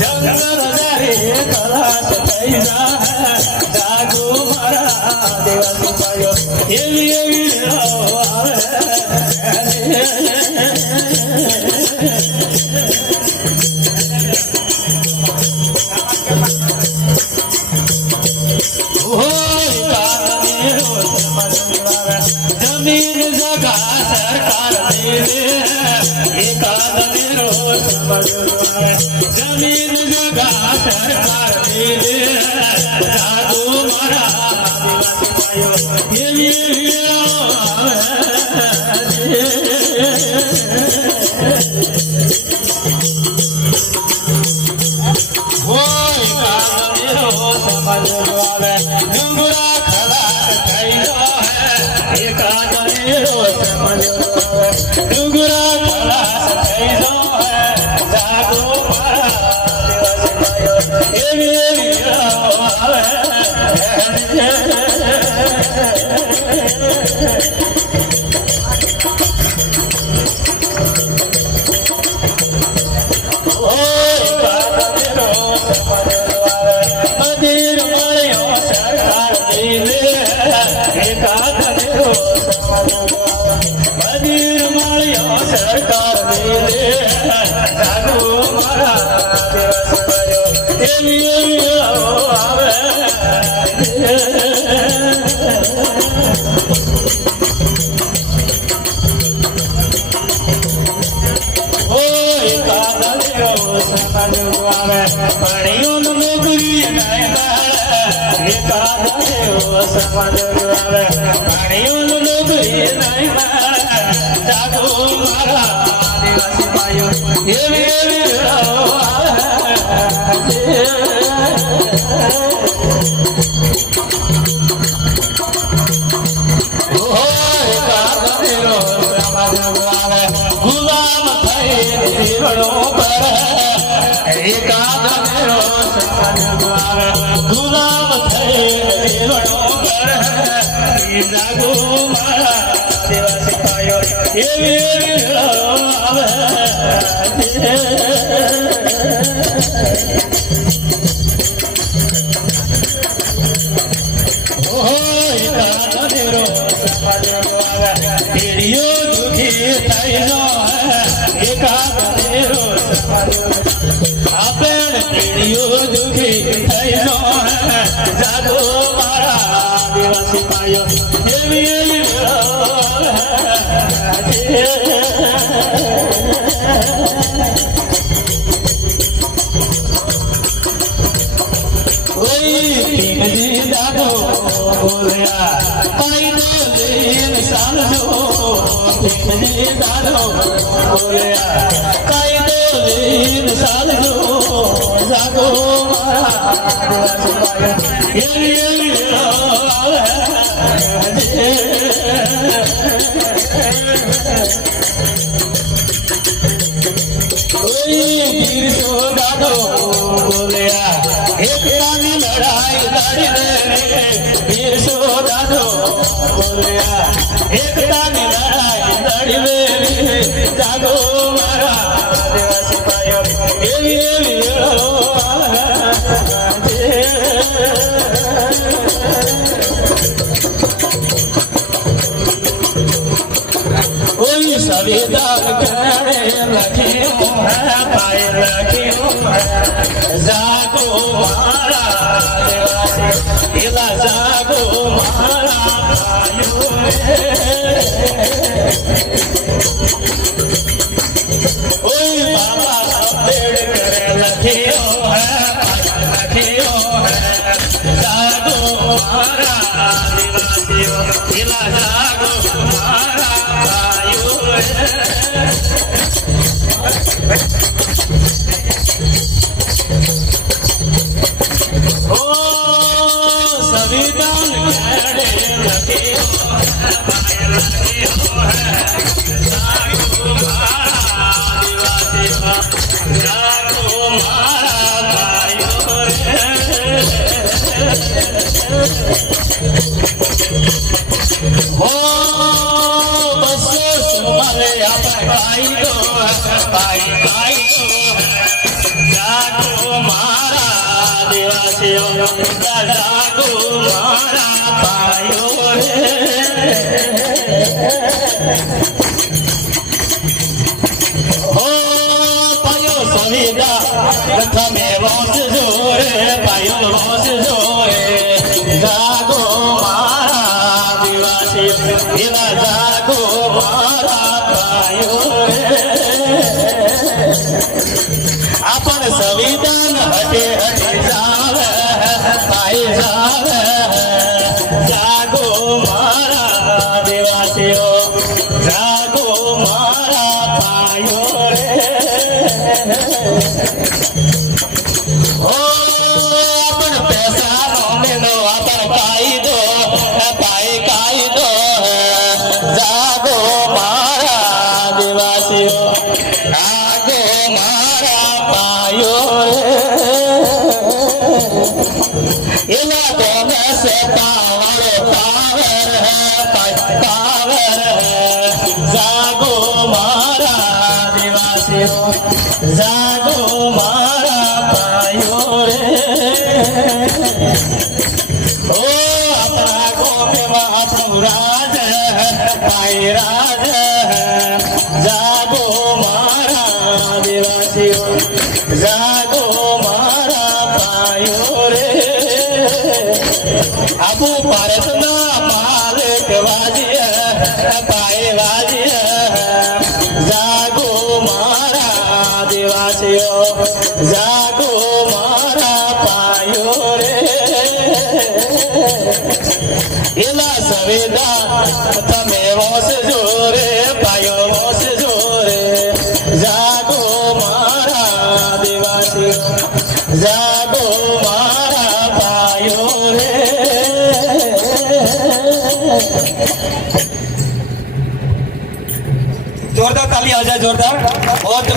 જંગલ જારે કલાશ થઈ જાય જાગો મારા દેવા ભાઈઓ એવી એવી આવે जमीन जगह सरकार देवे एकादनेरो समझवावे जमीन जगह सरकार देवे जागो मारा दिवासी भाइयों ये वो एकादनेरो समझवावे डुंगरा खलास थईलो एकादनेरो समझवावे डुंगरा खलास थईलो जागो मारा दिवासी भाइयों एवी एवी આવે મંદિર મળ્યો સરકાર દેવે એકાદનેરો મંદિર મળ્યો સરકાર દેવે જાગો મારા દેવા ભાઈઓ એવી એવી આવે પાણીઓ નોકરી એકાદનેરો સમજવાવે પાણીઓ નોકરી જાગો મારા દિવાસી ભાઈઓ એવી એવી એકાદનેરો સમજવાવે ગુલામ થઈ જીવનો પર એકાદનેરો સમજવાવે ગુલામ થઈ જીવનો પર જાગો મારા દેવાસી ભાઈઓ એવી એવી આવે એકાદનેરો સમજવાવે પીડીઓ દુખી થઈનો એકાદનેરો આપણે પીડીઓ દુખી થઈનો જાગો મારા દેવાસી ભાઈઓ એવી એવી કોઈ દાદો બોલ્યા પાઈ દે સાલજો દાદો બોલ્યા પાઈ દે સાલજો જાગો મારા દેવાસી ભાઈઓ એવી એવી આવે વીરસો દાદો બોલ્યા એકતાની લડાઈ લડીને વીરસો દાદો બોલ્યા એકતાની લડાઈ લડીને જાગો મારા દેવાસી ભાઈઓ એવી એવી કોઈ સંવિધાન કરે લખ્યું પાય લખ્યું જાગો મારા દેવાસી એલા જાગો મારા ભાઈઓ કોઈ બાબા આંબેડકરે લખ્યો જાગો મારા દેવાસીઓ એલા જાગો મારા ભાઈઓ संविधान भाई આદિવાસીઓ જાગો મારા ભાઈઓ રે ઓ પાયો સંવિધાન પ્રથમે વંશ જોરે પાયો વંશ જોરે જાગો મારા આદિવાસીઓ એવા જાગો મારા ભાઈઓ રે આપણ સંવિધાન હટે હટે જાવે પાઈ જાવે જાગો મારા આદિવાસીઓ જાગો મારા ભાઈઓ રે ઓ આપણ પૈસાનો મેનો આપણ કાયદો પાઈ કાયદો જાગો મારા આદિવાસીઓ જાગો મારા ભાઈઓ રે એવા કોંગ્રેસ પાવર પાવર પાવર જાગો મારા આદિવાસીઓ જાગો મારા ભાઈઓ રે ઓ આપણા ગોપીમાં આપણું રાજ ભાઈ રાજ જાગો મારા આદિવાસીઓ જાગો મારા ભાઈઓ રે આપું ભારતના માલિક વાજીએ ભાઈ વાજીએ જાગો મારા આદિવાસીઓ જાગો મારા ભાઈઓ રે એલા સંવિધાન તમે વંશ જોરે ભાઈઓ વંશ જોરે જાગો મારા આદિવાસીઓ જાગો મારા ભાઈઓ રે जोरदार ताली आ जाए जोरदार बहुत